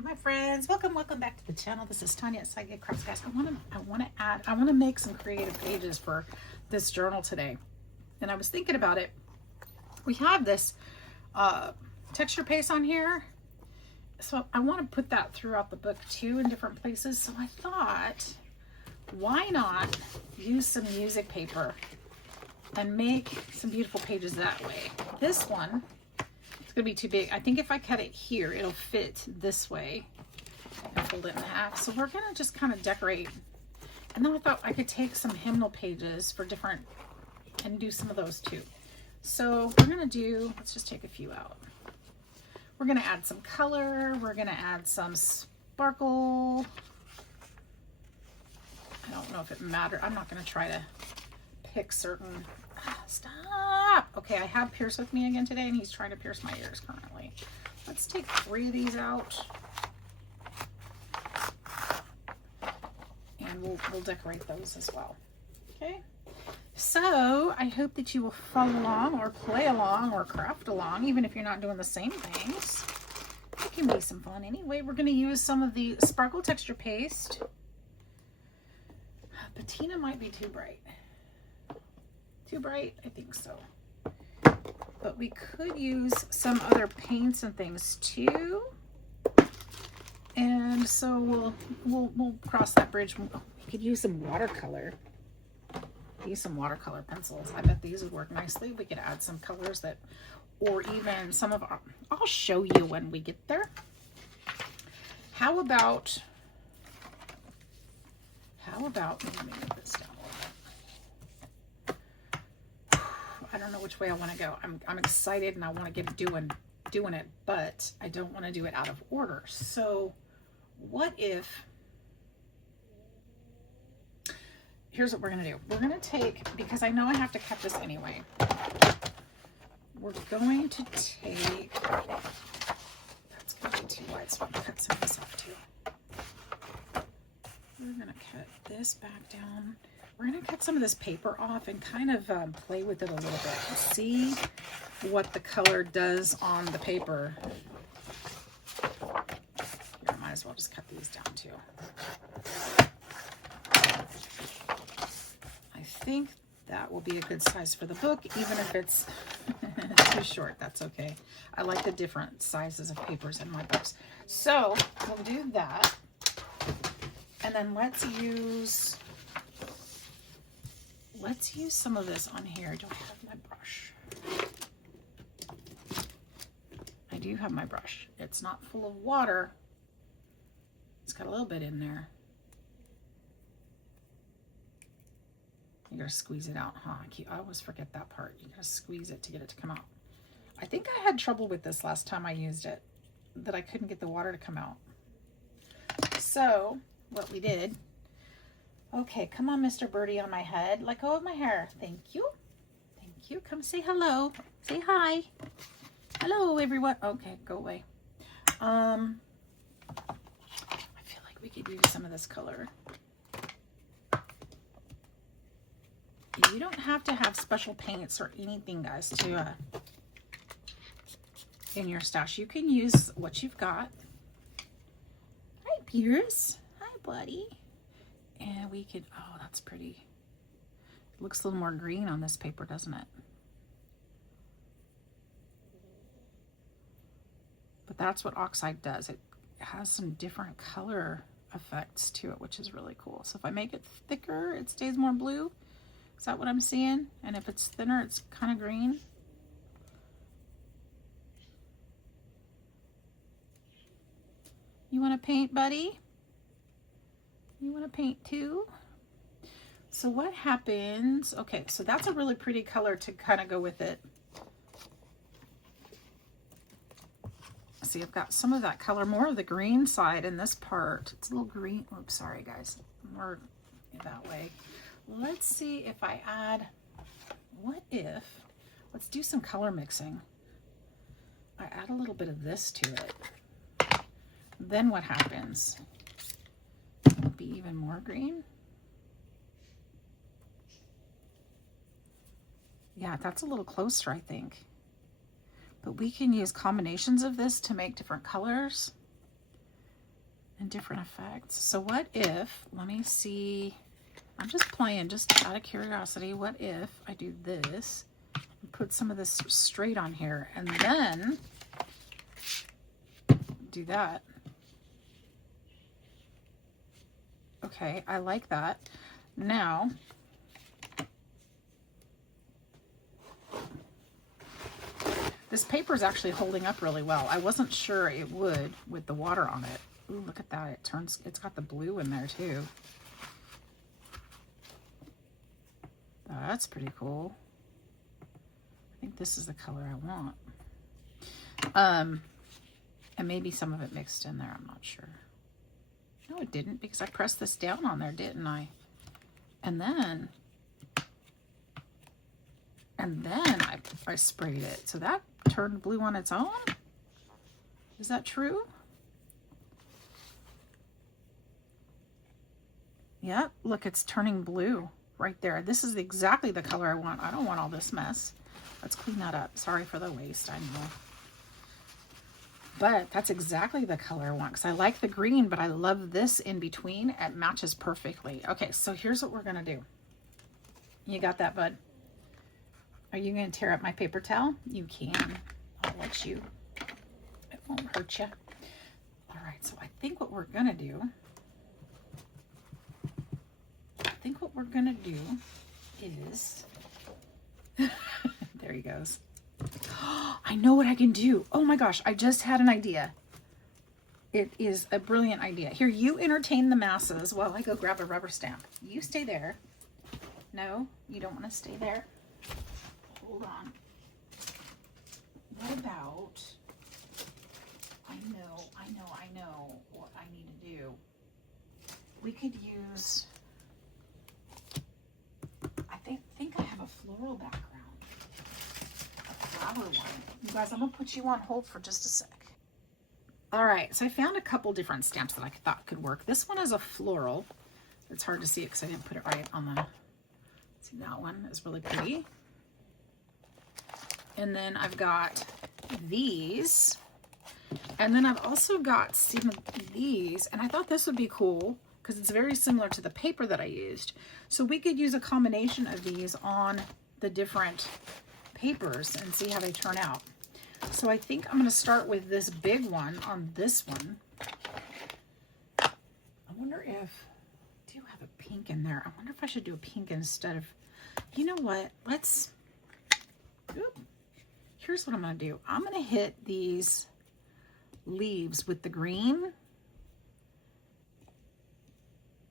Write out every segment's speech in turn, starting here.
My friends, welcome back to the channel. This is Tanya at Sidegigcrafts. Guys, I want to make some creative pages for this journal today. And I was thinking about it. We have this texture paste on here, so I want to put that throughout the book too in different places. So I thought, why not use some music paper and make some beautiful pages that way? This one, it's gonna be too big. I think if I cut it here, it'll fit this way and fold it in half. So we're gonna just kind of decorate. And then I thought I could take some hymnal pages for different and do some of those too. So we're gonna do, let's just take a few out. We're gonna add some color. We're gonna add some sparkle. I don't know if it matters. I'm not gonna try to pick certain, stop. Okay, I have Pierce with me again today and he's trying to pierce my ears currently. Let's take 3 of these out. And we'll decorate those as well. Okay. So I hope that you will follow along or play along or craft along, even if you're not doing the same things. It can be some fun anyway. We're going to use some of the sparkle texture paste. Patina might be too bright. Too bright? I think so. But we could use some other paints and things too. And so we'll cross that bridge. We could use some watercolor. Use some watercolor pencils. I bet these would work nicely. We could add some colors that, or even some of our, I'll show you when we get there. How about, let me move this down a little bit. I don't know which way I want to go. I'm excited and I want to get doing it, but I don't want to do it out of order. So what if, here's what we're going to do. We're going to take, because I know I have to cut this anyway. We're going to take, that's going to be too wide, so I'm going to cut some of this off too. We're going to cut this back down. We're going to cut some of this paper off and kind of play with it a little bit and see what the color does on the paper. Here, I might as well just cut these down too. I think that will be a good size for the book, even if it's too short. That's okay. I like the different sizes of papers in my books. So we'll do that. And then let's use some of this on here. Do I have my brush? I do have my brush. It's not full of water. It's got a little bit in there. You gotta squeeze it out, huh? I always forget that part. You gotta squeeze it to get it to come out. I think I had trouble with this last time I used it, that I couldn't get the water to come out. So what we did, okay, come on, Mr. Birdie on my head. Let go of my hair. Thank you. Thank you. Come say hello. Say hi. Hello, everyone. Okay, go away. I feel like we could use some of this color. You don't have to have special paints or anything, guys, to in your stash. You can use what you've got. Hi, Pierce. Hi, buddy. And we could, oh, that's pretty. It looks a little more green on this paper, doesn't it? But that's what oxide does. It has some different color effects to it, which is really cool. So if I make it thicker, it stays more blue. Is that what I'm seeing? And if it's thinner, it's kind of green. You want to paint, buddy? You want to paint too? So what happens? Okay, so that's a really pretty color to kind of go with it. See, I've got some of that color, more of the green side in this part. It's a little green. Oops, sorry guys. More that way. Let's see if I add, let's do some color mixing. I add a little bit of this to it. Then what happens? It'll be even more green. Yeah, that's a little closer, I think. But we can use combinations of this to make different colors. and different effects. So what if, let me see, I'm just playing, just out of curiosity, what if I do this, and put some of this straight on here, and then do that. Okay, I like that. Now, this paper is actually holding up really well. I wasn't sure it would with the water on it. Ooh, look at that. It's got the blue in there too. That's pretty cool. I think this is the color I want. And maybe some of it mixed in there, I'm not sure. No, it didn't, because I pressed this down on there, didn't I? And then I sprayed it. So that turned blue on its own? Is that true? Yep, look, it's turning blue right there. This is exactly the color I want. I don't want all this mess. Let's clean that up. Sorry for the waste, I know. But that's exactly the color I want, because I like the green, but I love this in between. It matches perfectly. Okay, so here's what we're going to do. You got that, bud? Are you going to tear up my paper towel? You can. I'll let you. It won't hurt you. All right, so I think what we're going to do, is, there he goes. I know what I can do. Oh my gosh, I just had an idea. It is a brilliant idea. Here, you entertain the masses while I go grab a rubber stamp. You stay there. No, you don't want to stay there. Hold on. What about, I know what I need to do. We could use, I think I have a floral background. Flower one. You guys, I'm gonna put you on hold for just a sec. All right, so I found a couple different stamps that I thought could work. This one is a floral. It's hard to see it because I didn't put it right on the, see, that one is really pretty. And then I've got these, and then I've also got some of these, and I thought this would be cool because it's very similar to the paper that I used. So we could use a combination of these on the different papers and see how they turn out. So I think I'm going to start with this big one on this one. I wonder if, I do have a pink in there. I wonder if I should do a pink instead of, you know what, let's, here's what I'm going to do. I'm going to hit these leaves with the green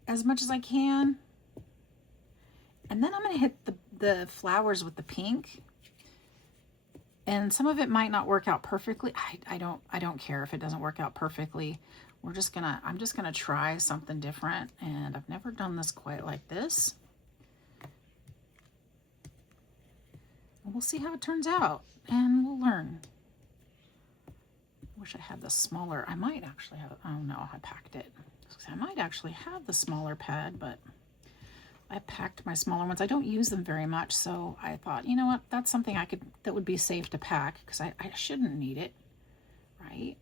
as much as I can. And then I'm going to hit the flowers with the pink. And some of it might not work out perfectly. I don't care if it doesn't work out perfectly. I'm just gonna try something different, and I've never done this quite like this. And we'll see how it turns out, and we'll learn. Wish I had the smaller. I might actually have. Oh no, I packed it. I might actually have the smaller pad, but I packed my smaller ones. I don't use them very much, so I thought, you know what, that's something that would be safe to pack, because I shouldn't need it, right?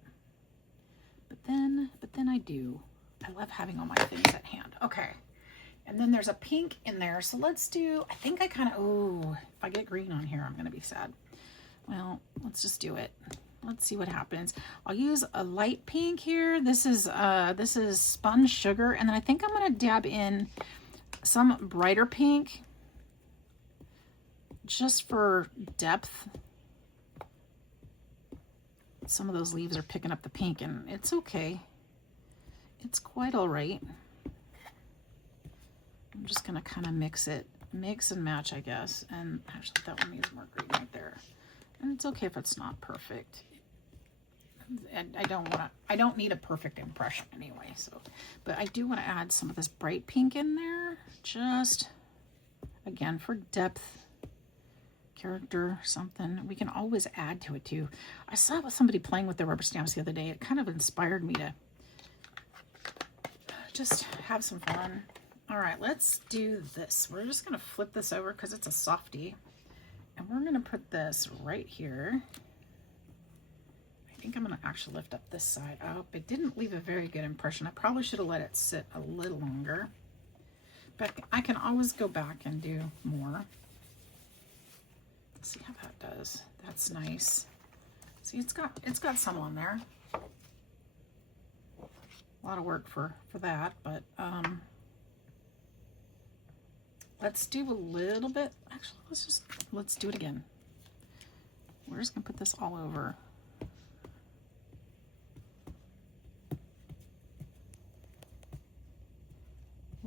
But then I do. I love having all my things at hand. Okay, and then there's a pink in there, so let's do, I think I kind of, oh, if I get green on here, I'm gonna be sad. Well, let's just do it. Let's see what happens. I'll use a light pink here. This is spun sugar, and then I think I'm gonna dab in some brighter pink just for depth. Some of those leaves are picking up the pink, and it's okay. It's quite all right. I'm just gonna kind of mix and match, I guess. And actually that one needs more green right there. And it's okay if it's not perfect. And I don't need a perfect impression anyway, so, but I do want to add some of this bright pink in there, just again for depth, character, something. We can always add to it too. I saw somebody playing with the rubber stamps the other day. It kind of inspired me to just have some fun. All right, let's do this. We're just gonna flip this over because it's a softie, and we're gonna put this right here. think I'm gonna actually lift up this side. Oh, it didn't leave a very good impression. I probably should have let it sit a little longer, but I can always go back and do more. Let's see how that does. That's nice. See, it's got some on there. A lot of work for that, but let's do a little bit. Actually, let's do it again. We're just gonna put this all over.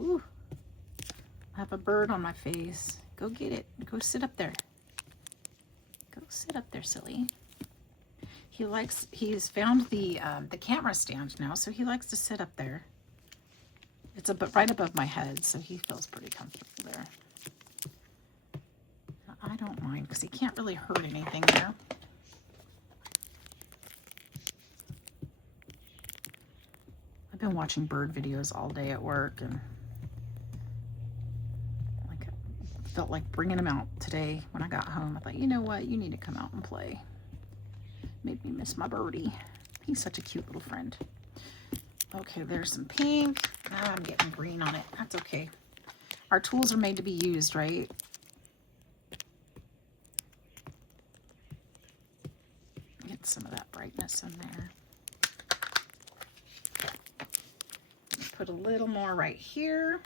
Ooh, I have a bird on my face. Go get it. Go sit up there. Go sit up there, silly. He's found the camera stand now, so he likes to sit up there. It's right above my head, so he feels pretty comfortable there. I don't mind because he can't really hurt anything there. I've been watching bird videos all day at work, and felt like bringing him out today when I got home. I thought, you know what, you need to come out and play. Made me miss my birdie. He's such a cute little friend. Okay, there's some pink. Now I'm getting green on it. That's okay. Our tools are made to be used, right? Get some of that brightness in there. Put a little more right here.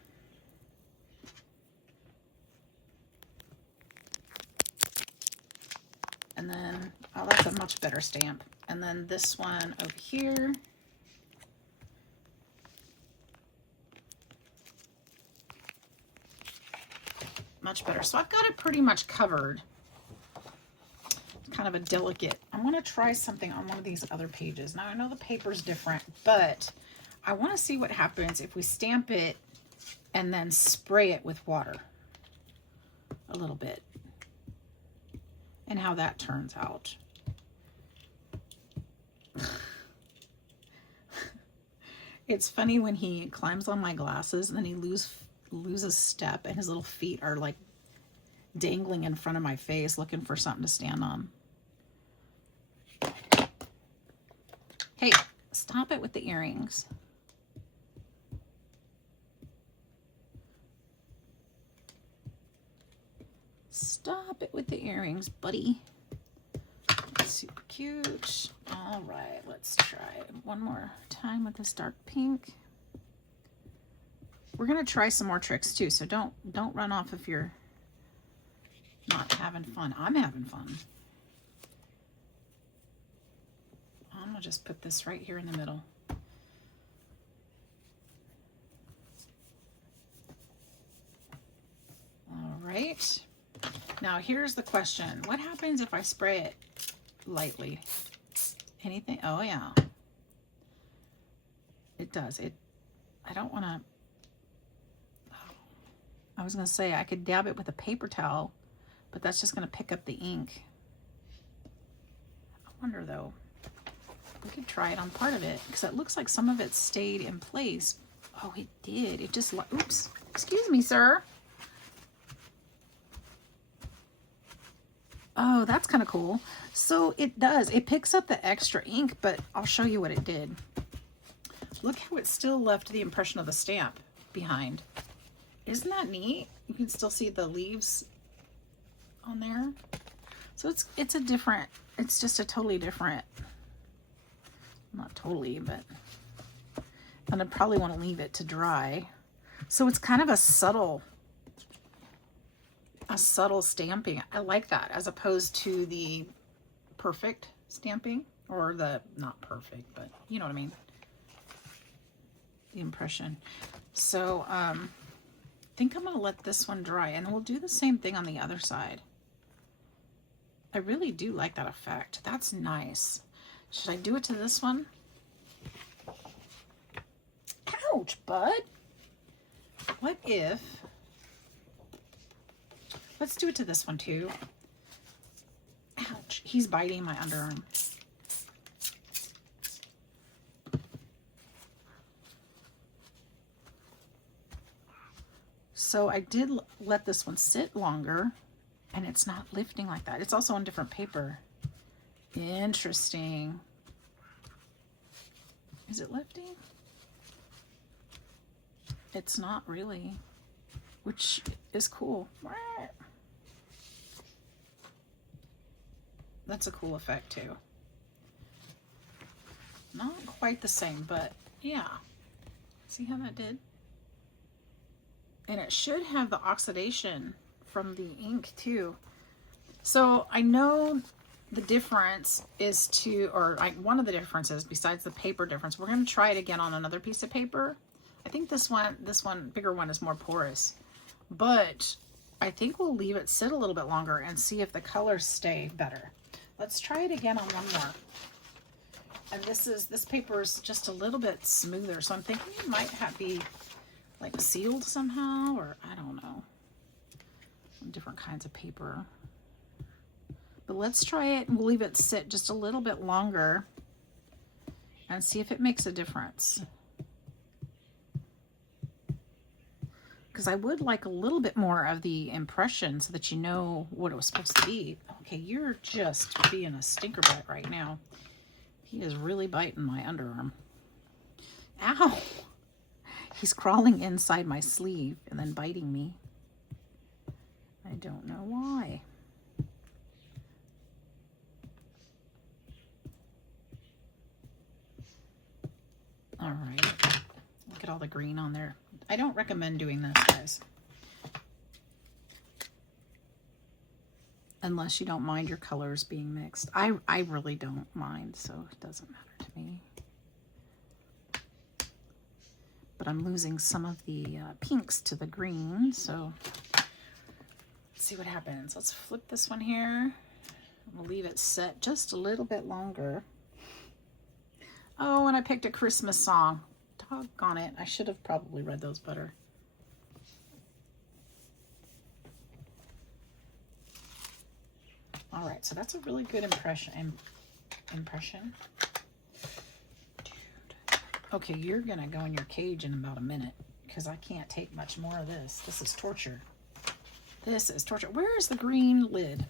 And then, oh, that's a much better stamp. And then this one over here. Much better. So I've got it pretty much covered. It's kind of a delicate. I want to try something on one of these other pages. Now I know the paper's different, but I want to see what happens if we stamp it and then spray it with water a little bit, and how that turns out. It's funny when he climbs on my glasses and then he loses step and his little feet are like dangling in front of my face looking for something to stand on. Hey, stop it with the earrings. Stop it with the earrings, buddy. That's super cute. All right, let's try one more time with this dark pink. We're gonna try some more tricks too, so don't run off if you're not having fun. I'm having fun. I'm gonna just put this right here in the middle. All right. Now here's the question. What happens if I spray it lightly? Anything? Oh yeah. It does. I don't want to. I was going to say I could dab it with a paper towel, but that's just going to pick up the ink. I wonder though. We could try it on part of it because it looks like some of it stayed in place. Oh, it did. It just, oops. Excuse me, sir. Oh, that's kind of cool. So it does. It picks up the extra ink, but I'll show you what it did. Look how it still left the impression of the stamp behind. Isn't that neat? You can still see the leaves on there. So it's a different, it's just a totally different, not totally, but, and I probably want to leave it to dry. So it's kind of a subtle stamping. I like that as opposed to the perfect stamping, or the not perfect, but you know what I mean, the impression. So I think I'm gonna let this one dry and we'll do the same thing on the other side. I really do like that effect. That's nice. Should I do it to this one? Ouch, bud. What if, let's do it to this one too. Ouch, he's biting my underarm. So I did let this one sit longer and it's not lifting like that. It's also on different paper. Interesting. Is it lifting? It's not really, which is cool. That's a cool effect too. Not quite the same, but yeah. See how that did? And it should have the oxidation from the ink too. So I know the difference is one of the differences besides the paper difference, we're going to try it again on another piece of paper. I think this one, bigger one, is more porous, but I think we'll leave it sit a little bit longer and see if the colors stay better. Let's try it again on one more. And this paper is just a little bit smoother, so I'm thinking it might be like sealed somehow, or I don't know. Different kinds of paper. But let's try it and we'll leave it sit just a little bit longer and see if it makes a difference. Because I would like a little bit more of the impression so that you know what it was supposed to be. Okay, you're just being a stinkerbutt right now. He is really biting my underarm. Ow! He's crawling inside my sleeve and then biting me. I don't know why. All right. Look at all the green on there. I don't recommend doing this, guys. Unless you don't mind your colors being mixed. I really don't mind, so it doesn't matter to me. But I'm losing some of the pinks to the green, so let's see what happens. Let's flip this one here. We'll leave it set just a little bit longer. Oh, and I picked a Christmas song. Doggone it. I should have probably read those better. All right, so that's a really good impression. Okay, you're gonna go in your cage in about a minute because I can't take much more of this. This is torture. This is torture. Where is the green lid?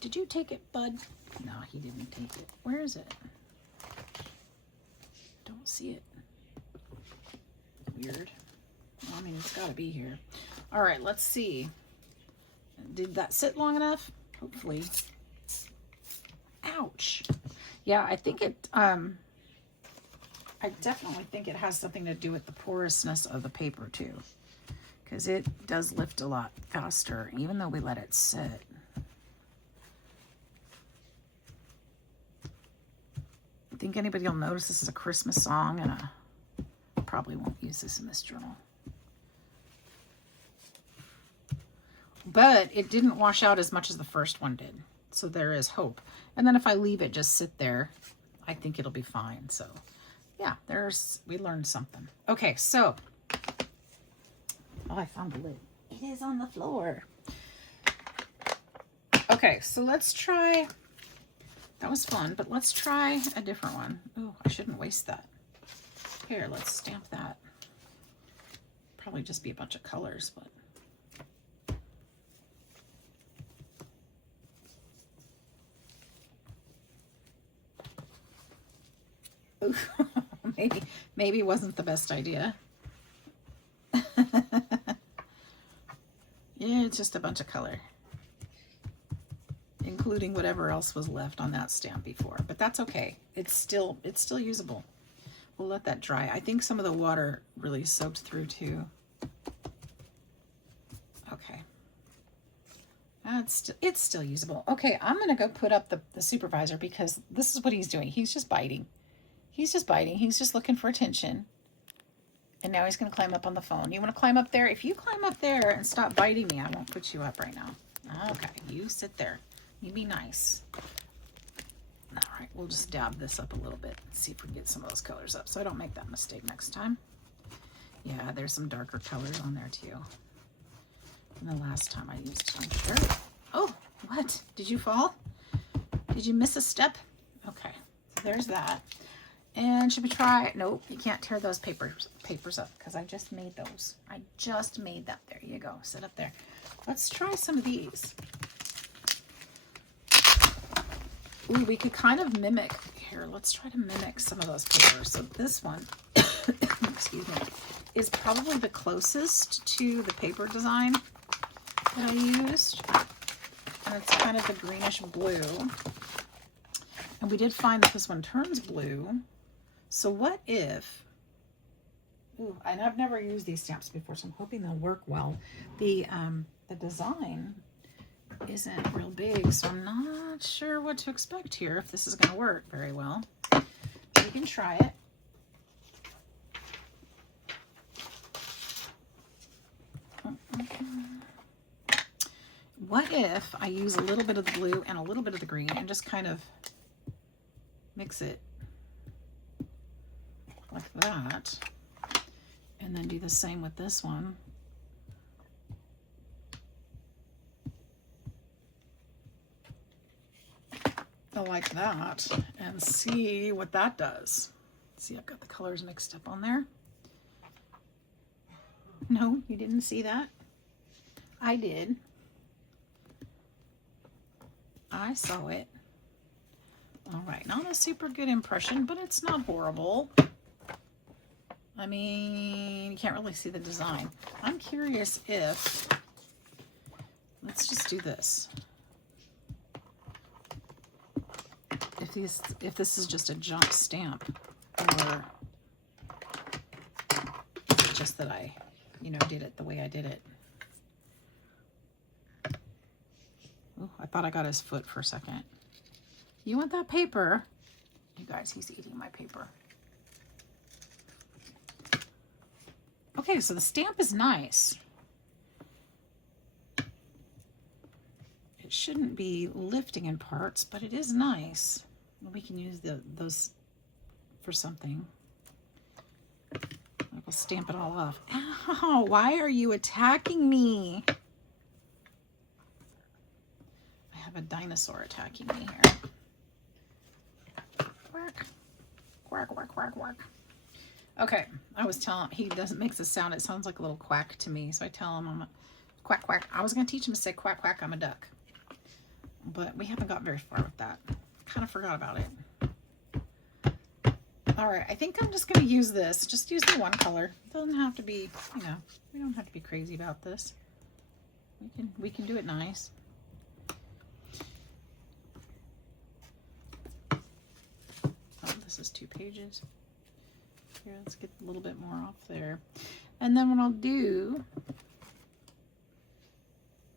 Did you take it, bud? No, he didn't take it. Where is it? Don't see it. Weird. Well, I mean, it's got to be here. All right, let's see. Did that sit long enough? Hopefully. Ouch. Yeah, I think it, I definitely think it has something to do with the porousness of the paper too. Because it does lift a lot faster, even though we let it sit. I think anybody will notice this is a Christmas song, and I probably won't use this in this journal. But it didn't wash out as much as the first one did. So there is hope. And then if I leave it just sit there, I think it'll be fine. So yeah, we learned something. Okay, so, oh, I found the lid. It is on the floor. Okay, so let's try, that was fun, but let's try a different one. Oh, I shouldn't waste that. Here, let's stamp that. Probably just be a bunch of colors, but. maybe wasn't the best idea. Yeah, it's just a bunch of color, including whatever else was left on that stamp before, but that's okay. It's still usable. We'll let that dry. I think some of the water really soaked through too. Okay. It's still usable. Okay, I'm gonna go put up the supervisor because this is what he's doing. He's just biting. He's just biting. He's just looking for attention. And now he's going to climb up on the phone. You want to climb up there? If you climb up there and stop biting me, I won't put you up right now. Okay, you sit there. You be nice. All right, we'll just dab this up a little bit. See if we can get some of those colors up so I don't make that mistake next time. Yeah, there's some darker colors on there too. And the last time I used it. Oh, what? Did you fall? Did you miss a step? Okay, so there's that. And should we try? Nope, you can't tear those papers up because I just made those. I just made that. There you go. Sit up there. Let's try some of these. Ooh, we could kind of mimic. Here, let's try to mimic some of those papers. So this one, excuse me, is probably the closest to the paper design that I used. And it's kind of the greenish blue. And we did find that this one turns blue. So what if, ooh, and I've never used these stamps before, so I'm hoping they'll work well. The design isn't real big, so I'm not sure what to expect here, if this is going to work very well. We can try it. What if I use a little bit of the blue and a little bit of the green and just kind of mix it like that, and then do the same with this one. Like that, and see what that does. See, I've got the colors mixed up on there. No, you didn't see that? I did. I saw it. All right, not a super good impression, but it's not horrible. I mean, you can't really see the design. I'm curious if, let's just do this. If this is just a junk stamp, or just that I, did it the way I did it. Ooh, I thought I got his foot for a second. You want that paper? You guys, he's eating my paper. Okay, so the stamp is nice. It shouldn't be lifting in parts, but it is nice. We can use those for something. We'll stamp it all off. Ow, why are you attacking me? I have a dinosaur attacking me here. Quack, quack, quack, quack, quack. Okay, I was telling him, he doesn't make the sound. It sounds like a little quack to me. So I tell him I'm a quack, quack. I was going to teach him to say quack, quack, I'm a duck. But we haven't got very far with that. Kind of forgot about it. All right, I think I'm just going to use this. Just use the one color. It doesn't have to be, we don't have to be crazy about this. We can do it nice. Oh, this is 2 pages. Here, let's get a little bit more off there. And then what I'll do,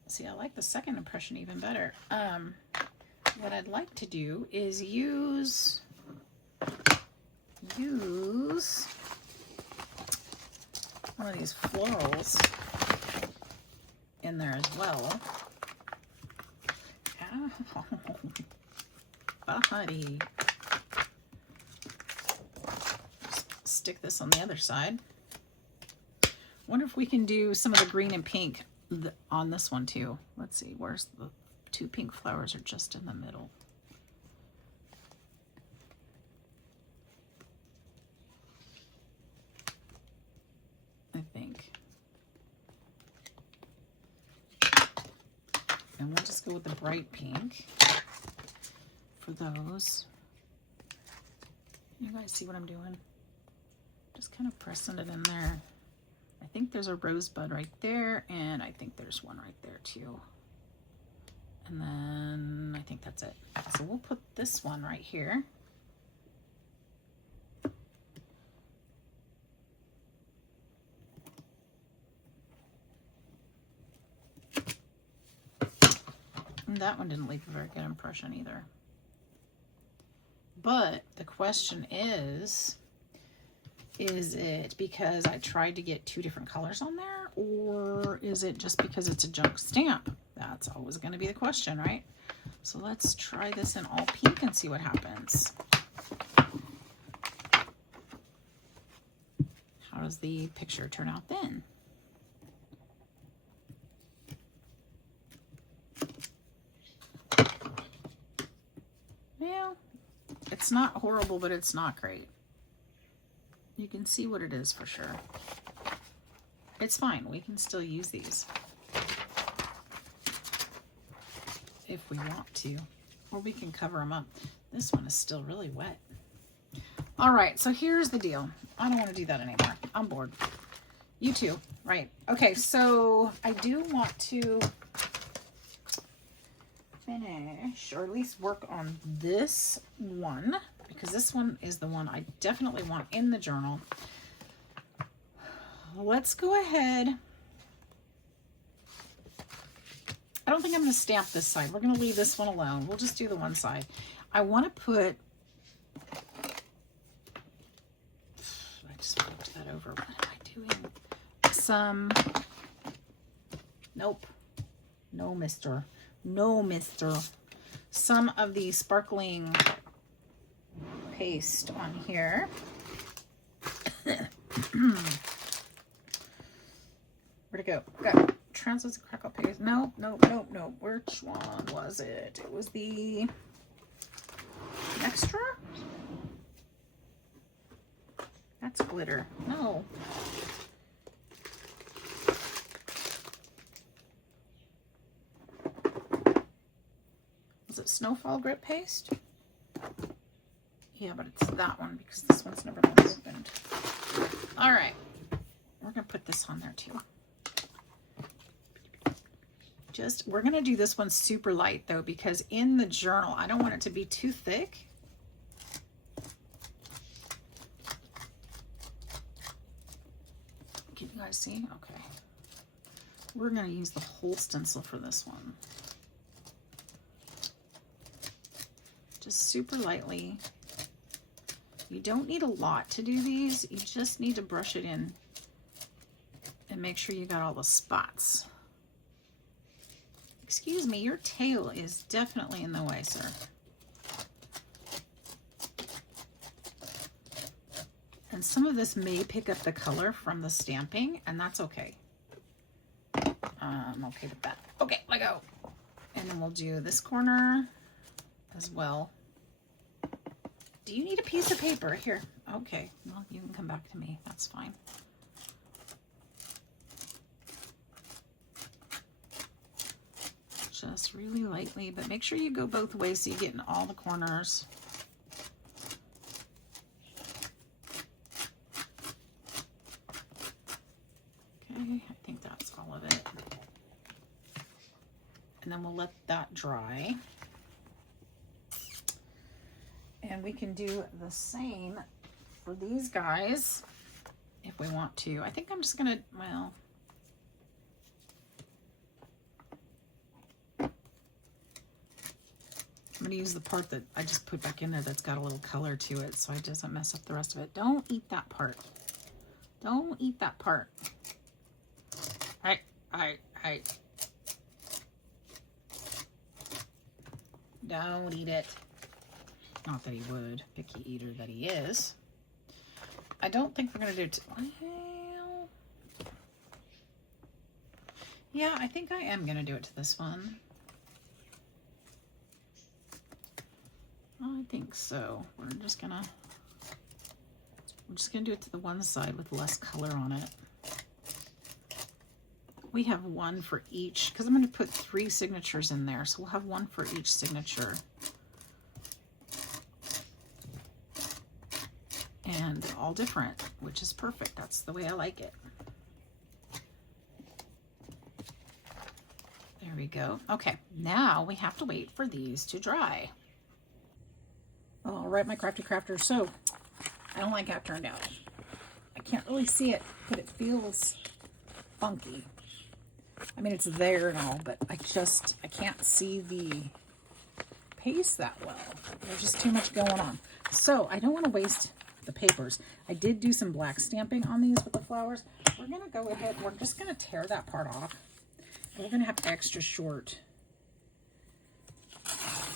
see, I like the second impression even better. What I'd like to do is use one of these florals in there as well. Ow, buddy. Stick this on the other side. Wonder if we can do some of the green and pink on this one too. Let's see, where's the 2 pink flowers are just in the middle. I think. And we'll just go with the bright pink for those. You guys see what I'm doing? Just kind of pressing it in there. I think there's a rosebud right there, and I think there's one right there too. And then I think that's it. So we'll put this one right here. And that one didn't leave a very good impression either. But the question is it because I tried to get 2 different colors on there, or is it just because it's a junk stamp? That's always going to be the question, right? So let's try this in all pink and see what happens. How does the picture turn out then? Well, it's not horrible, but it's not great. You can see what it is for sure. It's fine. We can still use these if we want to. or we can cover them up. This one is still really wet. All right, so here's the deal. I don't want to do that anymore. I'm bored. You too, right? Okay, so I do want to finish, or at least work on this one, because this one is the one I definitely want in the journal. Let's go ahead. I don't think I'm going to stamp this side. We're going to leave this one alone. We'll just do the one side. I want to put, I just flipped that over. What am I doing? Some, nope. No, mister. No, mister. Some of the sparkling paste on here. Where'd it go? Got translucent crackle paste. No. Which one was it? It was the extra? That's glitter. No. Was it Snowfall Grip Paste? Yeah, but it's that one because this one's never been opened. All right. We're going to put this on there too. We're going to do this one super light though, because in the journal, I don't want it to be too thick. Can you guys see? Okay. We're going to use the whole stencil for this one. Just super lightly. You don't need a lot to do these. You just need to brush it in and make sure you got all the spots. Excuse me, your tail is definitely in the way, sir. And some of this may pick up the color from the stamping, and that's okay. I'm okay with that. Okay, let go. And then we'll do this corner as well. Do you need a piece of paper? Here. Okay, well, you can come back to me. That's fine. Just really lightly, but make sure you go both ways so you get in all the corners. Okay, I think that's all of it. And then we'll let that dry. And we can do the same for these guys if we want to. I think I'm just gonna, well, I'm gonna use the part that I just put back in there that's got a little color to it so it doesn't mess up the rest of it. Don't eat that part. Don't eat that part. Hey. Don't eat it. Not that he would, picky eater that he is. I don't think we're going to do it. Well, yeah, I think I am going to do it to this one. I think so. We're just going to do it to the one side with less color on it. We have one for each, because I'm going to put 3 signatures in there, so we'll have one for each signature. And they're all different, which is perfect. That's the way I like it. There we go. Okay, now we have to wait for these to dry. All right, my crafty crafters. So I don't like how it turned out. I can't really see it, but it feels funky. I mean, it's there and all, but I can't see the paste that well. There's just too much going on. So I don't want to waste the papers. I did do some black stamping on these with the flowers. We're going to go ahead, we're just going to tear that part off. And we're going to have extra short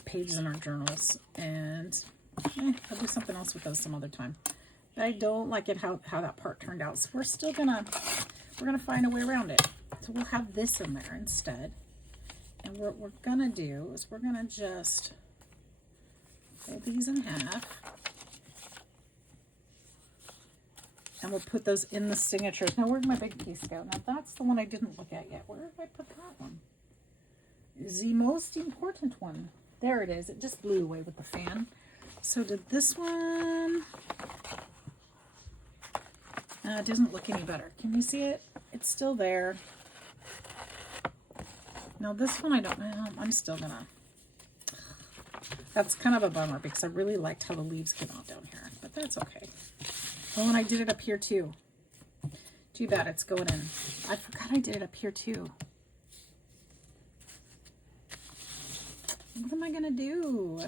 pages in our journals. And I'll do something else with those some other time. But I don't like it how that part turned out. So we're still gonna find a way around it. So we'll have this in there instead. And what we're gonna do is we're gonna just fold these in half. And we'll put those in the signatures. Now, where'd my big piece go? Now, that's the one I didn't look at yet. Where did I put that one? The most important one. There it is. It just blew away with the fan. So did this one. It doesn't look any better. Can you see it? It's still there. Now this one I don't know. I'm still gonna. That's kind of a bummer because I really liked how the leaves came out down here. But that's okay. Oh, and I did it up here too. Too bad it's going in. I forgot I did it up here too. What am I gonna do?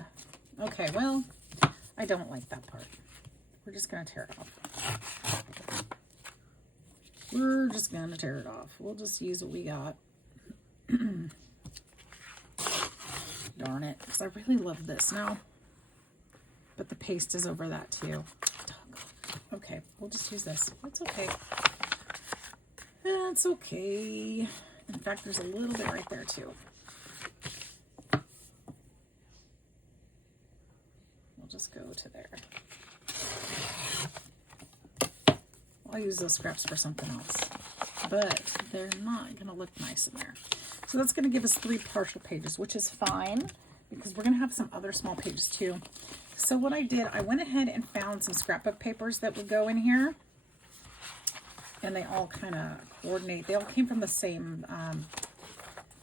Okay, well, I don't like that part. We're just gonna tear it off. We're just gonna tear it off. We'll just use what we got. Darn it, because I really love this now. But the paste is over that too. Okay, we'll just use this. It's okay. That's okay. In fact, there's a little bit right there too. We'll just go to there. I'll use those scraps for something else, but they're not going to look nice in there. So that's going to give us 3 partial pages, which is fine because we're going to have some other small pages too. So what I did, I went ahead and found some scrapbook papers that would go in here, and they all kind of coordinate. They all came from the same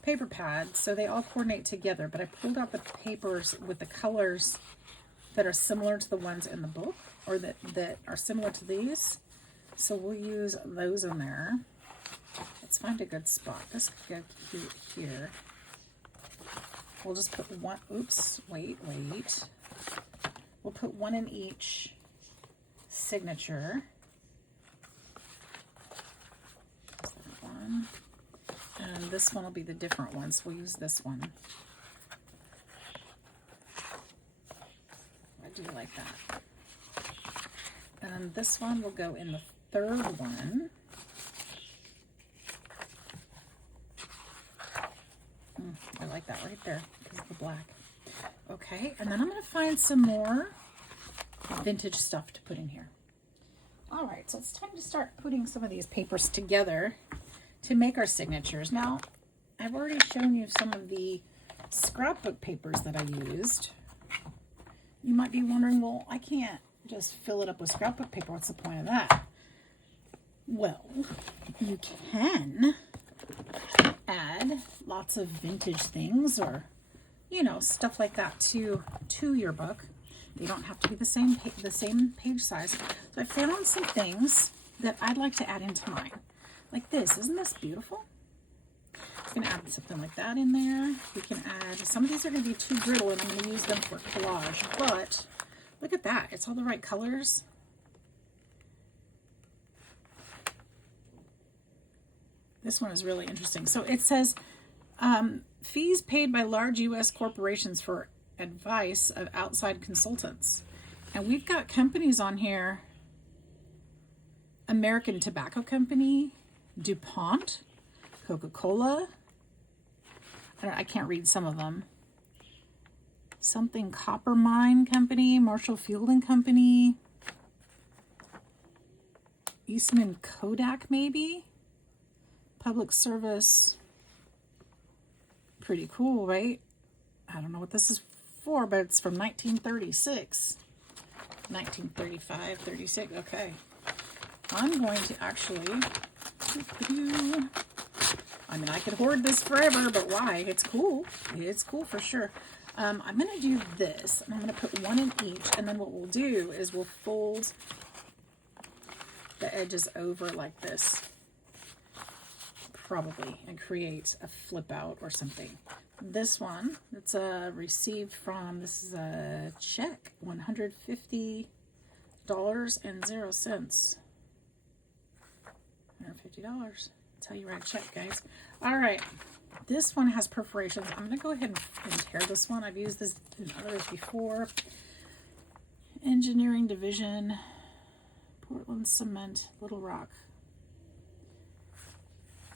paper pad, so they all coordinate together, but I pulled out the papers with the colors that are similar to the ones in the book, or that are similar to these. So we'll use those in there. Let's find a good spot. This could go cute here. We'll just put one, oops, wait. We'll put one in each signature. There's that one. And this one will be the different one, so we'll use this one. I do like that. And this one will go in the 3rd one. I like that right there because of the black. Okay, and then I'm going to find some more vintage stuff to put in here. All right, so it's time to start putting some of these papers together to make our signatures. Now, I've already shown you some of the scrapbook papers that I used. You might be wondering, well, I can't just fill it up with scrapbook paper. What's the point of that? Well, you can add lots of vintage things or, you know, stuff like that to your book. They don't have to be the same page size. So I found some things that I'd like to add into mine. Like this. Isn't this beautiful? I'm going to add something like that in there. We can add, some of these are going to be too brittle and I'm going to use them for collage, but look at that. It's all the right colors. This one is really interesting. So it says, fees paid by large U.S. corporations for advice of outside consultants. And we've got companies on here. American Tobacco Company, DuPont, Coca-Cola. I can't read some of them. Something Copper Mine Company, Marshall Field and Company, Eastman Kodak maybe, Public Service. Pretty cool, right? I don't know what this is for, but it's from 1936. 1935, 36, okay. I'm going to actually, I mean, I could hoard this forever, but why? It's cool. It's cool for sure. I'm going to do this, and I'm going to put one in each, and then what we'll do is we'll fold the edges over like this, probably, and create a flip out or something. This one, it's received from, this is a check, $150.00. $150. That's how you write a check, guys. All right. This one has perforations. I'm going to go ahead and tear this one. I've used this in others before. Engineering Division, Portland Cement, Little Rock.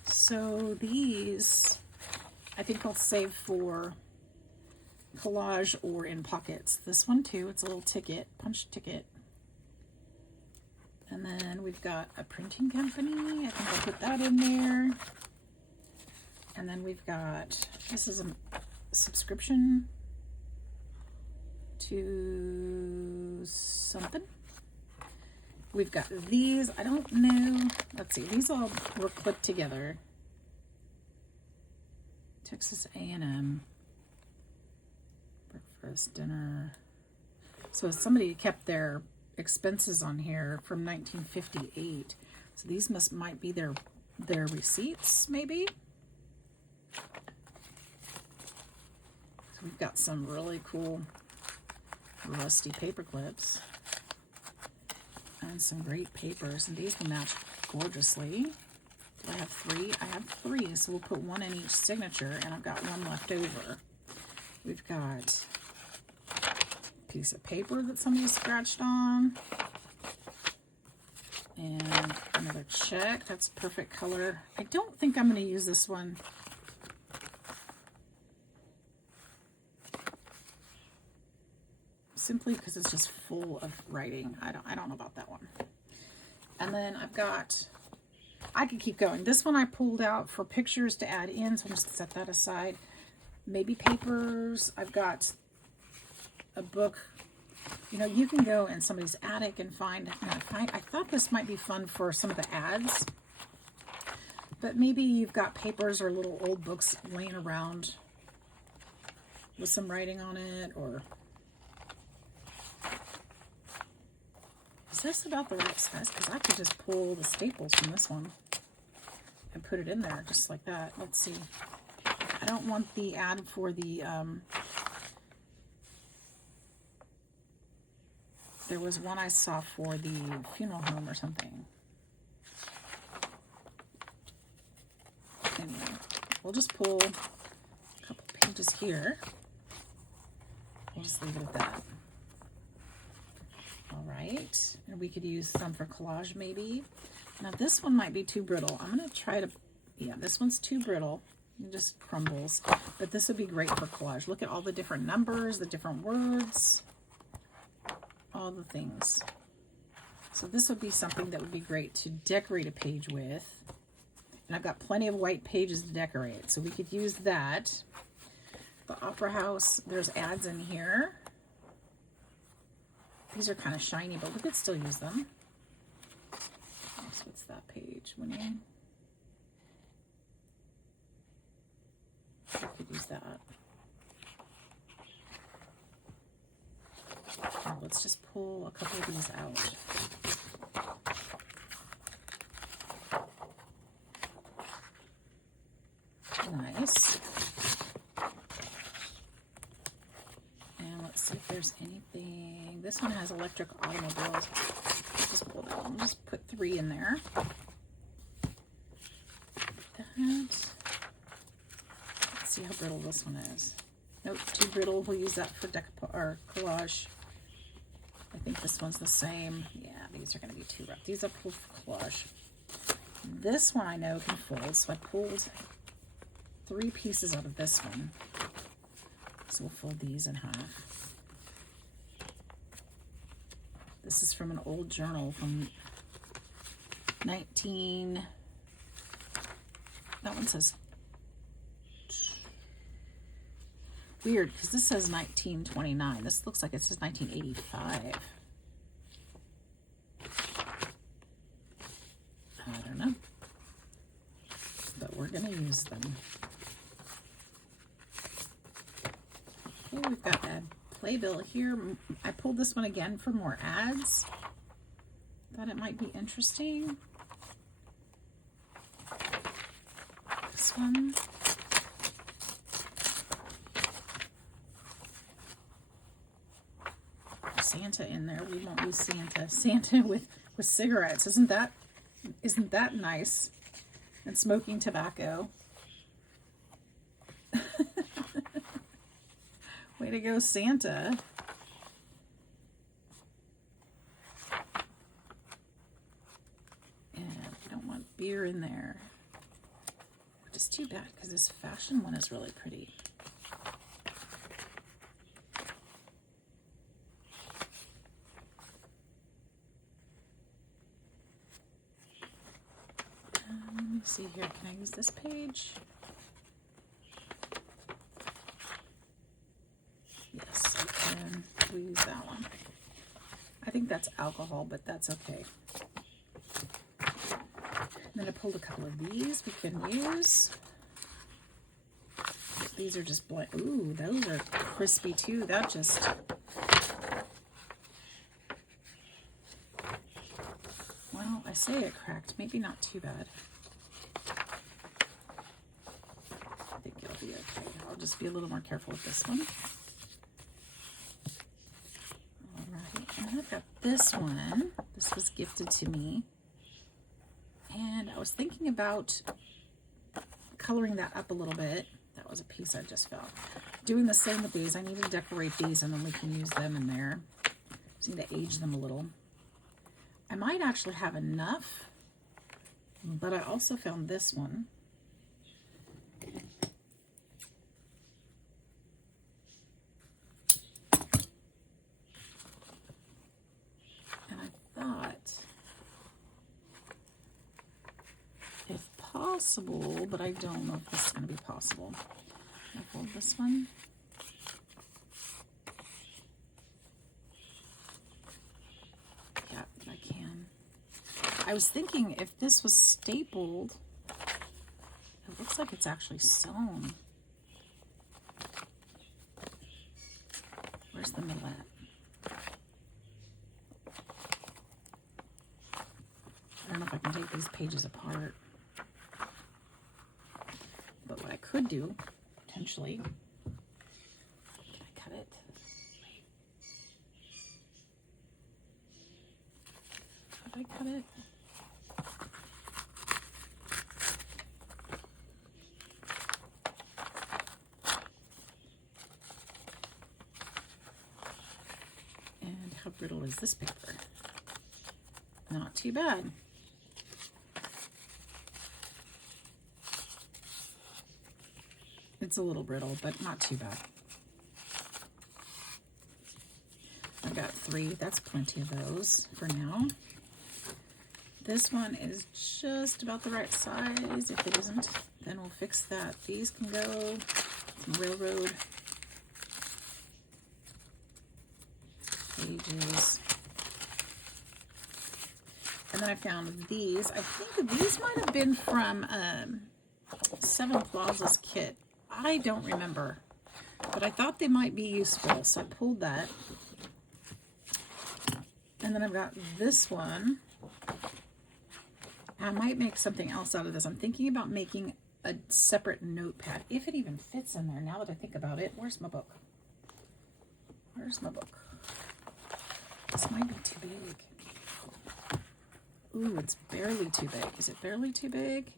So these, I think I'll save for collage or in pockets. This one too, it's a little ticket, punch ticket. And then we've got a printing company. I think I'll put that in there. And then we've got, this is a subscription to something. We've got these. I don't know. Let's see. These all were clipped together. Texas A&M. Breakfast, dinner. So somebody kept their expenses on here from 1958. So these might be their receipts, maybe. So we've got some really cool rusty paper clips and some great papers, and these will match gorgeously. Do I have three? I have three, so we'll put one in each signature, and I've got one left over. We've got a piece of paper that somebody scratched on, and another check. That's perfect color. I don't think I'm going to use this one. Simply because it's just full of writing. I don't know about that one. And then I've got, I could keep going. This one I pulled out for pictures to add in, so I'm just gonna set that aside. Maybe papers. I've got a book. You know, you can go in somebody's attic and find, I thought this might be fun for some of the ads, but maybe you've got papers or little old books laying around with some writing on it, or is this about the right size? Because I could just pull the staples from this one and put it in there just like that. Let's see. I don't want the ad for the, there was one I saw for the funeral home or something. Anyway, we'll just pull a couple pages here. We'll just leave it at that. All right, and we could use some for collage maybe. Now this one might be too brittle. I'm gonna try to, yeah, this one's too brittle. It just crumbles, but this would be great for collage. Look at all the different numbers, the different words, all the things. So this would be something that would be great to decorate a page with. And I've got plenty of white pages to decorate, so we could use that. The Opera House, there's ads in here. These are kind of shiny, but we could still use them. So what's that page? We could use that. Now let's just pull a couple of these out. Nice. And let's see if there's anything. This one has electric automobiles. Just pull that one. Just put 3 in there. That. Let's see how brittle this one is. Nope, too brittle. We'll use that for or collage. I think this one's the same. Yeah, these are going to be too rough. These are pulled for collage. This one I know can fold, so I pulled 3 pieces out of this one. So we'll fold these in half. This is from an old journal from that one says, weird, because this says 1929. This looks like it says 1985. I don't know. But we're going to use them. Okay, we've got a playbill here. I pulled this one again for more ads. Thought it might be interesting. This one. Santa in there. We won't use Santa. Santa with cigarettes. Isn't that nice? And smoking tobacco. Way to go, Santa. And we don't want beer in there. Which is too bad because this fashion one is really pretty. Let me see here. Can I use this page? Yes, I can. We that's alcohol, but that's okay. And then I pulled a couple of these we can use. These are just blank. Ooh, those are crispy too. That just... Well, I say it cracked. Maybe not too bad. I think it'll be okay. I'll just be a little more careful with this one. All right, and I've got this one. This was gifted to me. And I was thinking about coloring that up a little bit. That was a piece I just found. Doing the same with these. I need to decorate these and then we can use them in there. Just need to age them a little. I might actually have enough, but I also found this one. And I thought, if possible, but I don't know if this is going to be possible. Can I fold this one? Yeah, I can. I was thinking if this was stapled, it looks like it's actually sewn. Where's the middle at? I don't know if I can take these pages apart. But what I could do, potentially, can I cut it? Could I cut it? And how brittle is this paper? Not too bad. It's a little brittle, but not too bad. I've got 3. That's plenty of those for now. This one is just about the right size. If it isn't, then we'll fix that. These can go. Some railroad pages. And then I found these. I think these might have been from Seven Plazas kit. I don't remember, but I thought they might be useful, so I pulled that. And then I've got this one. I might make something else out of this. I'm thinking about making a separate notepad, if it even fits in there now that I think about it. Where's my book? Where's my book? This might be too big. Ooh, it's barely too big. Is it barely too big?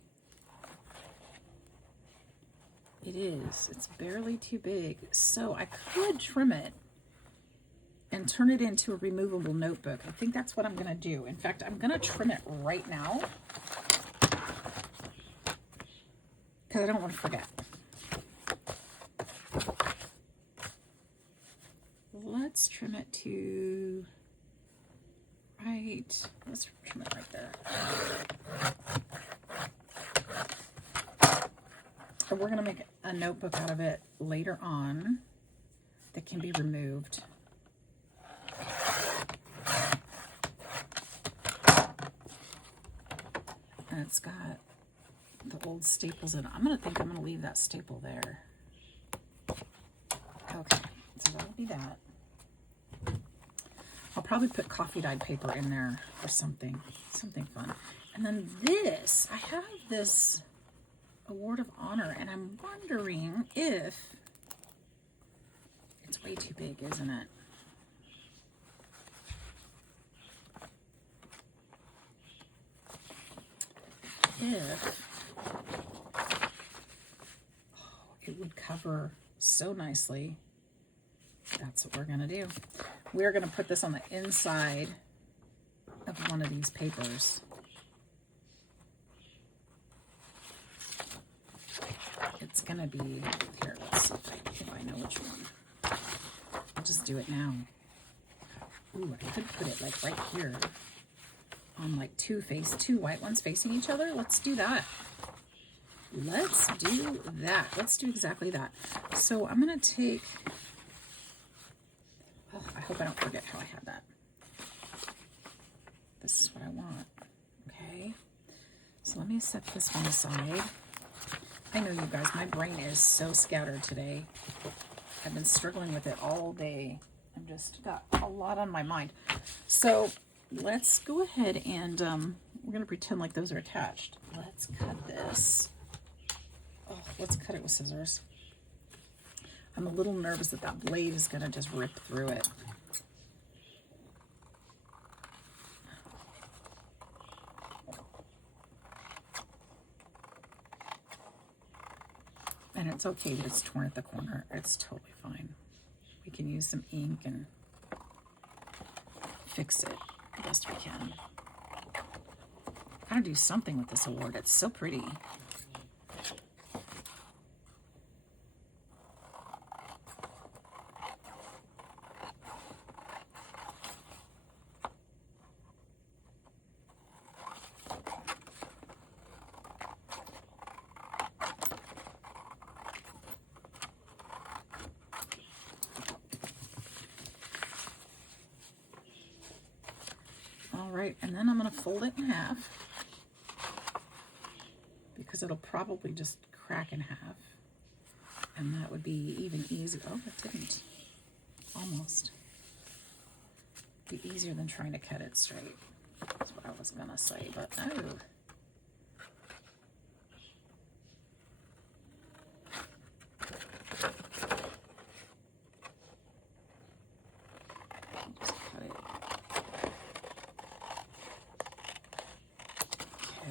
It is. It's barely too big. So I could trim it and turn it into a removable notebook. I think that's what I'm going to do. In fact, I'm going to trim it right now because I don't want to forget. Let's trim it to right. Let's trim it right there. And we're going to make a notebook out of it later on that can be removed. And it's got the old staples in it. I'm going to leave that staple there. Okay, so that'll be that. I'll probably put coffee dyed paper in there or something fun. And then this, I have this Award of Honor, and I'm wondering if it's way too big, isn't it? If it would cover so nicely, that's what we're going to do. We're going to put this on the inside of one of these papers. It's going to be, here, let's see if I know which one. I'll just do it now. Ooh, I could put it like right here on like two white ones facing each other. Let's do that. Let's do that. Let's do exactly that. So I'm going to take, oh, I hope I don't forget how I had that. This is what I want. Okay. So let me set this one aside. I know you guys, my brain is so scattered today. I've been struggling with it all day. I've just got a lot on my mind. So let's go ahead and we're going to pretend like those are attached. Let's cut this. Oh, let's cut it with scissors. I'm a little nervous that that blade is going to just rip through it. And it's okay that it's torn at the corner. It's totally fine. We can use some ink and fix it the best we can. Gotta do something with this award. It's so pretty. Right, and then I'm going to fold it in half because it'll probably just crack in half, and that would be even easier. Oh, it didn't. Almost. Be easier than trying to cut it straight. That's what I was going to say, but no.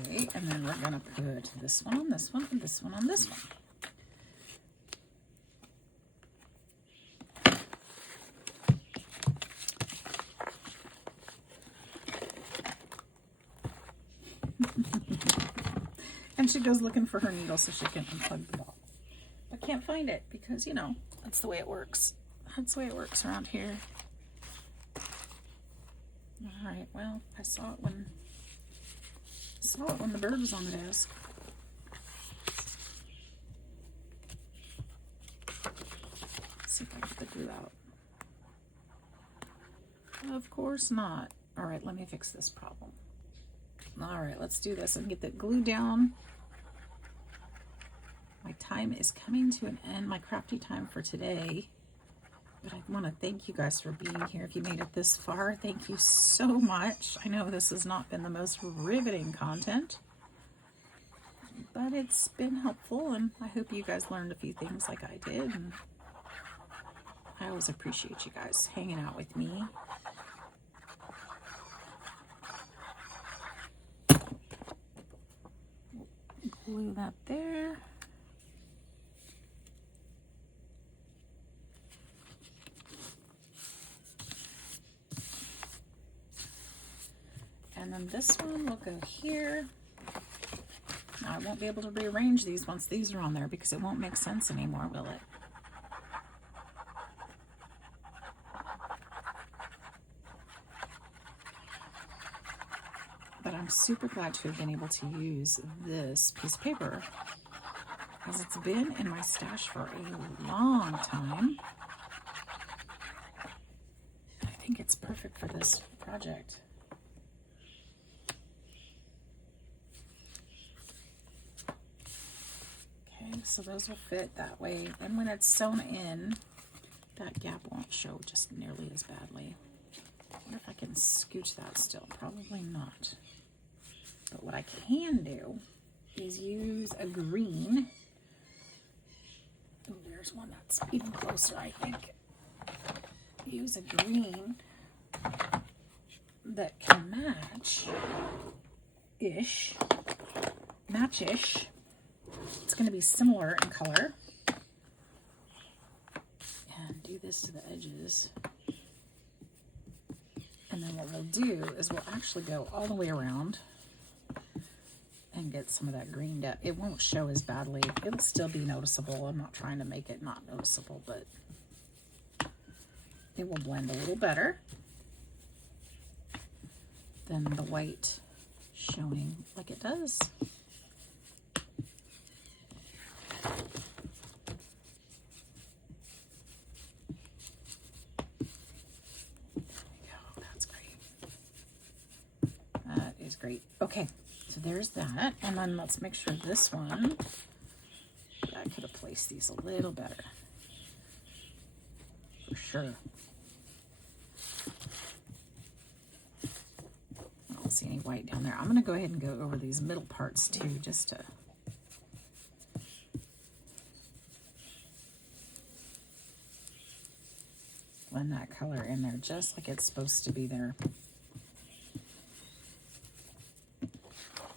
Okay, and then we're going to put this one on this one and this one on this one. And she goes looking for her needle so she can unplug the ball. But can't find it because, you know, that's the way it works. That's the way it works around here. All right, well, I saw it when the bird was on the desk. Let's see if I can get the glue out. Of course not. All right, let me fix this problem. All right, let's do this and get the glue down. My time is coming to an end, my crafty time for today. But I want to thank you guys for being here. If you made it this far, thank you so much. I know this has not been the most riveting content, but it's been helpful, and I hope you guys learned a few things like I did. And I always appreciate you guys hanging out with me. Glue that there. And then this one will go here. Now I won't be able to rearrange these once these are on there because it won't make sense anymore, will it? But I'm super glad to have been able to use this piece of paper because it's been in my stash for a long time. I think it's perfect for this project. Okay, so those will fit that way. And when it's sewn in, that gap won't show just nearly as badly. I wonder if I can scooch that still. Probably not. But what I can do is use a green. Oh, there's one that's even closer, I think. Use a green that can match-ish. Match-ish. It's going to be similar in color. And do this to the edges. And then what we'll do is we'll actually go all the way around and get some of that green depth. It won't show as badly. It'll still be noticeable. I'm not trying to make it not noticeable, but it will blend a little better than the white showing like it does. is great. Okay, so there's that. And then let's make sure this one, I could have placed these a little better. For sure. I don't see any white down there. I'm going to go ahead and go over these middle parts too, just to blend that color in there just like it's supposed to be there.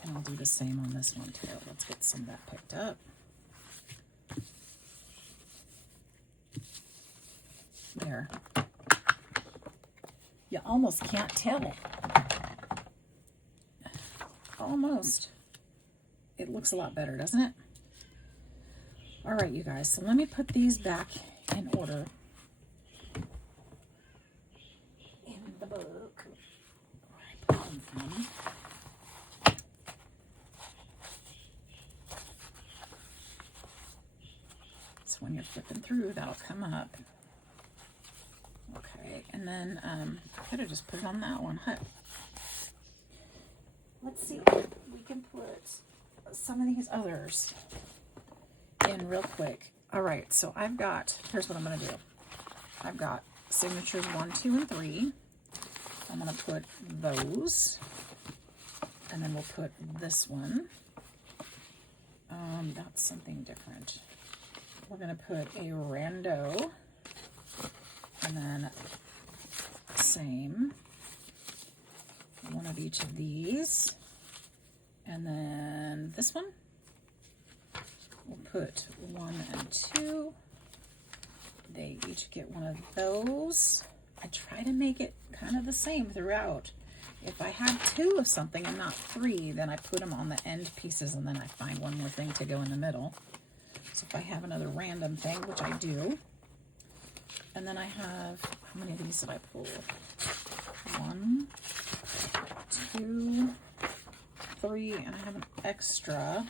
And I'll do the same on this one too. Let's get some of that picked up. There. You almost can't tell. Almost. It looks a lot better, doesn't it? All right, you guys. So let me put these back in order. In the book. Where I put them from. So when you're flipping through, that'll come up. Okay, and then I could have just put it on that one. Huh? Let's see if we can put some of these others in real quick. All right, so here's what I'm going to do. I've got signatures 1, 2, and 3. I'm going to put those, and then we'll put this one. That's something different. We're going to put a rando. And then same, one of each of these. And then this one, we'll put 1 and 2. They each get one of those. I try to make it kind of the same throughout. If I have 2 of something and not 3, then I put them on the end pieces and then I find one more thing to go in the middle. So if I have another random thing, which I do, and then I have, how many of these did I pull? 1, 2, 3, and I have an extra.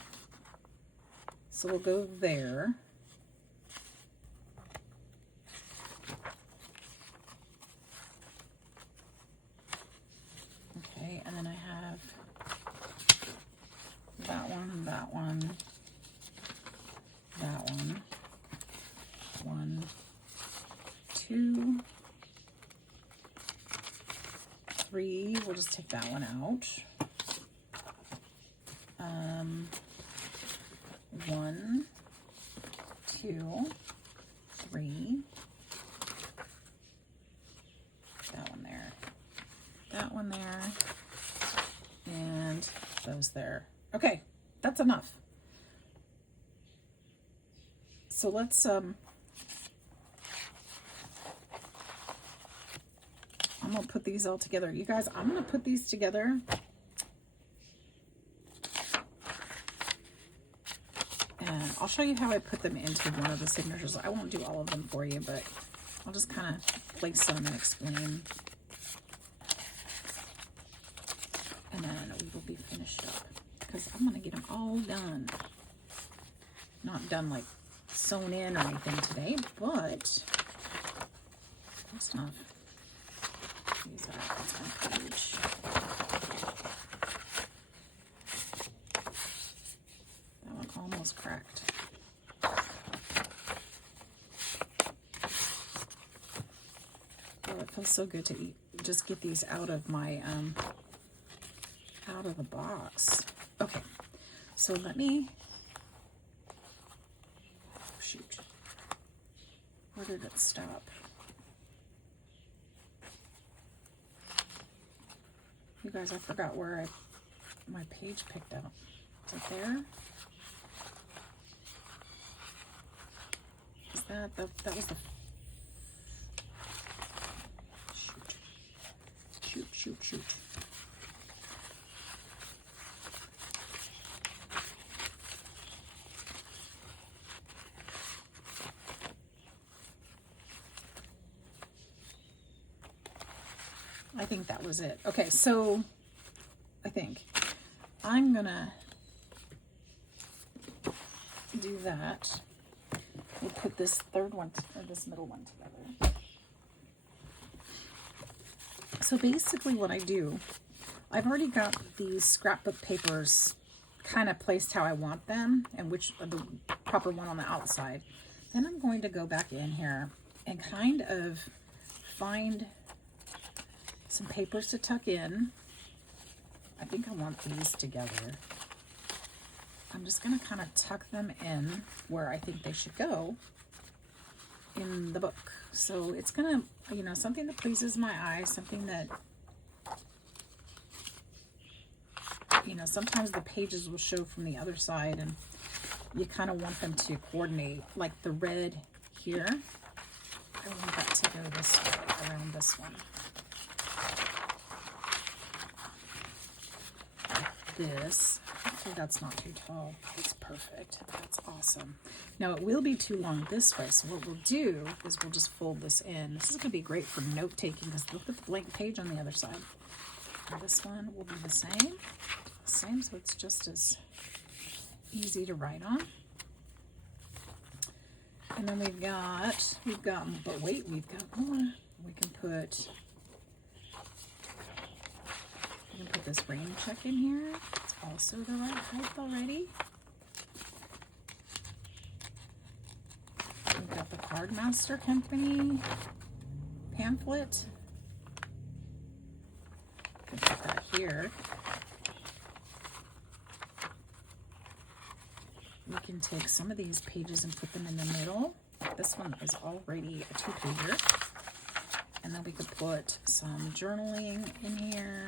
So we'll go there. Okay, and then I have that one, that one, that one. 1, 2, 3. We'll just take that one out. 1, 2, 3. That one there. That one there. And those there. Okay, that's enough. So let's I'm gonna put these all together. You guys, I'm gonna put these together. And I'll show you how I put them into one of the signatures. I won't do all of them for you, but I'll just kind of place them and explain. And then we will be finished up because I'm gonna get them all done. Not done like sewn in or anything today, but close enough. These are on page. That one almost cracked. Oh, it feels so good to eat. Just get these out of my out of the box. Okay, so let me. Oh, shoot. Where did it stop? You guys, I forgot where my page picked up. Is it there? Is that was the shoot. I think that was it. Okay, so I think I'm gonna do that. We'll put this third one, or this middle one together. So basically what I do, I've already got these scrapbook papers kind of placed how I want them and which the proper one on the outside. Then I'm going to go back in here and kind of find some papers to tuck in. I think I want these together. I'm just going to kind of tuck them in where I think they should go in the book. So it's going to, you know, something that pleases my eyes, something that, you know, sometimes the pages will show from the other side and you kind of want them to coordinate. Like the red here, I want that to go this way around this one. This, hopefully that's not too tall. It's perfect. That's awesome. Now it will be too long this way, so what we'll do is we'll just fold this in. This is going to be great for note taking because look at the blank page on the other side. And this one will be the same, so it's just as easy to write on. And then we've got, but wait, we've got more. We can put this rain check in here. It's also the right height already. We've got the Card Master Company pamphlet. Put that here. We can take some of these pages and put them in the middle. This one is already a 2-pager. And then we could put some journaling in here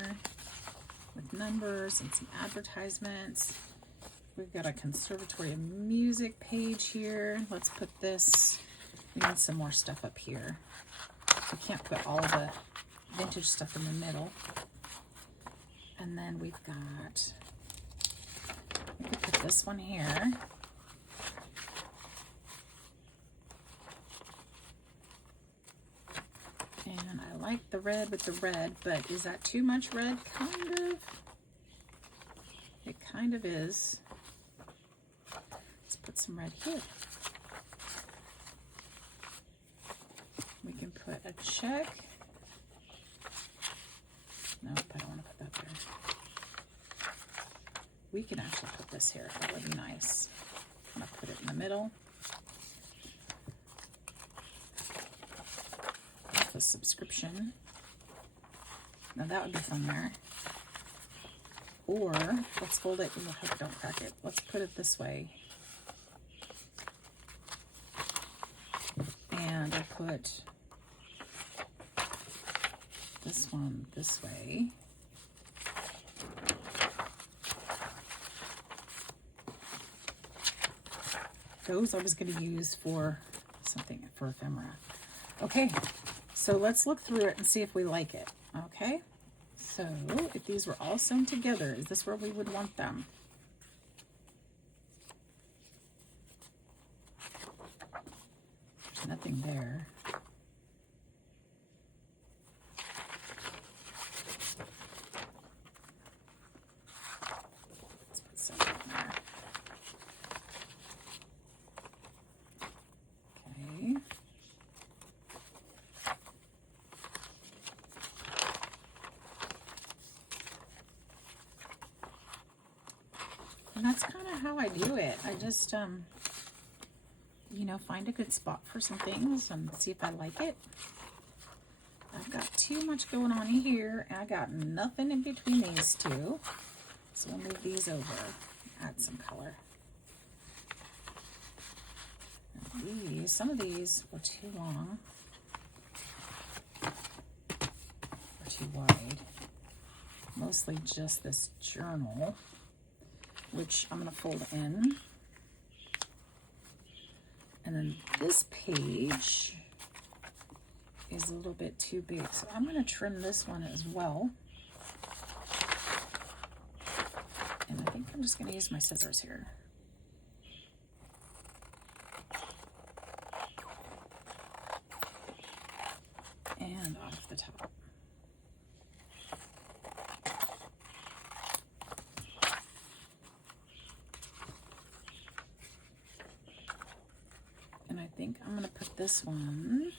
with numbers and some advertisements. We've got a Conservatory of Music page here. Let's put this, we need some more stuff up here. We can't put all the vintage stuff in the middle. And then we've got, we could put this one here. And I like the red with the red, but is that too much red? Kind of. It kind of is. Let's put some red here. We can put a check. Nope, I don't want to put that there. We can actually put this here. That would be nice. I'm going to put it in the middle. A subscription. Now that would be fun there. Or let's fold it. I hope don't crack it. Let's put it this way. And I'll put this one this way. Those I was going to use for something for ephemera. Okay. So let's look through it and see if we like it, okay? So if these were all sewn together, is this where we would want them? There's nothing there. Let's put some in there. Okay. And that's kind of how I do it. I just, you know, find a good spot for some things and see if I like it. I've got too much going on here, and I got nothing in between these two. So we'll move these over, add some color. And these, some of these were too long, or too wide. Mostly just this journal, which I'm going to fold in. And then this page is a little bit too big, so I'm going to trim this one as well. And I think I'm just going to use my scissors here. And off the top. I think I'm going to put this one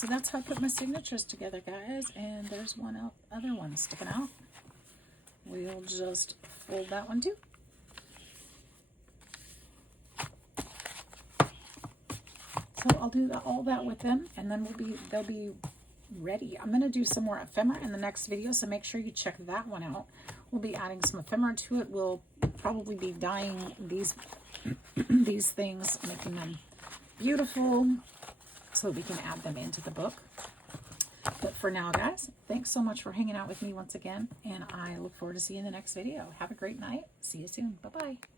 So that's how I put my signatures together, guys. And there's other one sticking out. We'll just fold that one too. So I'll do all that with them, and then they'll be ready. I'm going to do some more ephemera in the next video, so make sure you check that one out. We'll be adding some ephemera to it. We'll probably be dyeing these these things, making them beautiful, so that we can add them into the book. But for now, guys, thanks so much for hanging out with me once again, and I look forward to seeing you in the next video. Have a great night. See you soon. Bye-bye.